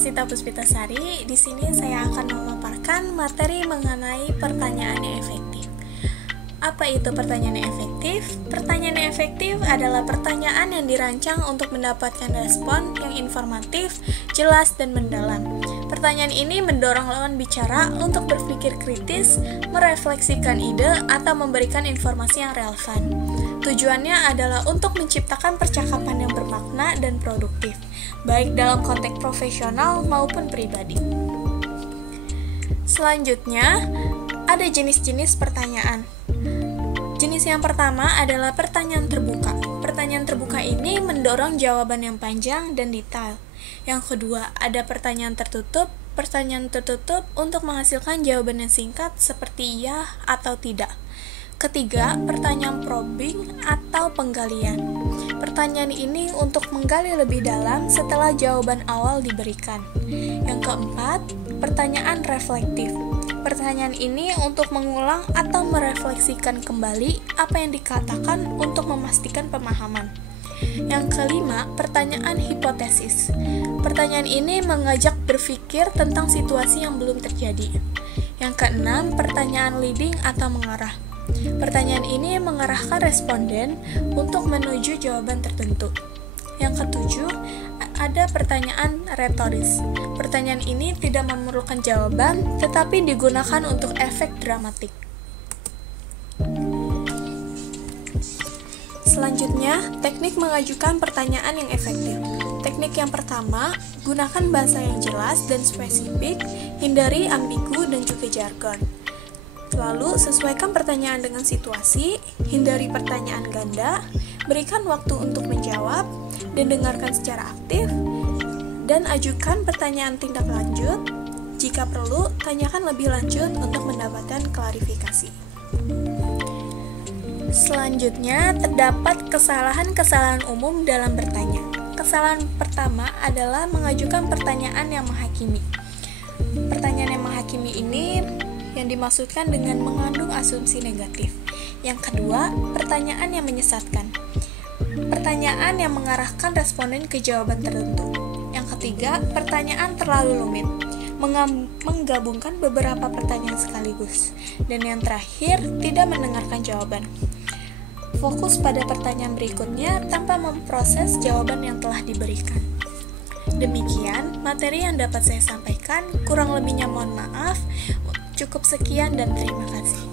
Sita Puspitasari. Di sini saya akan memaparkan materi mengenai pertanyaan yang efektif. Apa itu pertanyaan yang efektif? Pertanyaan yang efektif adalah pertanyaan yang dirancang untuk mendapatkan respon yang informatif, jelas, dan mendalam. Pertanyaan ini mendorong lawan bicara untuk berpikir kritis, merefleksikan ide, atau memberikan informasi yang relevan. Tujuannya adalah untuk menciptakan percakapan yang bermakna dan produktif, baik dalam konteks profesional maupun pribadi. Selanjutnya, ada jenis-jenis pertanyaan. Jenis yang pertama adalah pertanyaan terbuka. Pertanyaan terbuka ini mendorong jawaban yang panjang dan detail. Yang kedua, ada pertanyaan tertutup. Pertanyaan tertutup untuk menghasilkan jawaban yang singkat seperti iya atau tidak. Ketiga, pertanyaan probing atau penggalian. Pertanyaan ini untuk menggali lebih dalam setelah jawaban awal diberikan. Yang keempat, pertanyaan reflektif. Pertanyaan ini untuk mengulang atau merefleksikan kembali apa yang dikatakan untuk memastikan pemahaman. Yang kelima, pertanyaan hipotesis. Pertanyaan ini mengajak berpikir tentang situasi yang belum terjadi. Yang keenam, pertanyaan leading atau mengarah. Pertanyaan ini mengarahkan responden untuk menuju jawaban tertentu. Yang ketujuh, ada pertanyaan retoris. Pertanyaan ini tidak memerlukan jawaban, tetapi digunakan untuk efek dramatik. Selanjutnya, teknik mengajukan pertanyaan yang efektif. Teknik yang pertama, gunakan bahasa yang jelas dan spesifik, hindari ambigu dan juga jargon. Lalu, sesuaikan pertanyaan dengan situasi, hindari pertanyaan ganda, berikan waktu untuk menjawab, dan dengarkan secara aktif, dan ajukan pertanyaan tindak lanjut. Jika perlu, tanyakan lebih lanjut untuk mendapatkan klarifikasi. Selanjutnya, terdapat kesalahan-kesalahan umum dalam bertanya. Kesalahan pertama adalah mengajukan pertanyaan yang menghakimi. Pertanyaan yang menghakimi ini yang dimaksudkan dengan mengandung asumsi negatif. Yang kedua, pertanyaan yang menyesatkan. Pertanyaan yang mengarahkan responden ke jawaban tertentu. Yang ketiga, pertanyaan terlalu rumit, menggabungkan beberapa pertanyaan sekaligus. Dan yang terakhir, tidak mendengarkan jawaban. Fokus pada pertanyaan berikutnya tanpa memproses jawaban yang telah diberikan. Demikian materi yang dapat saya sampaikan, kurang lebihnya mohon maaf. Cukup sekian dan terima kasih.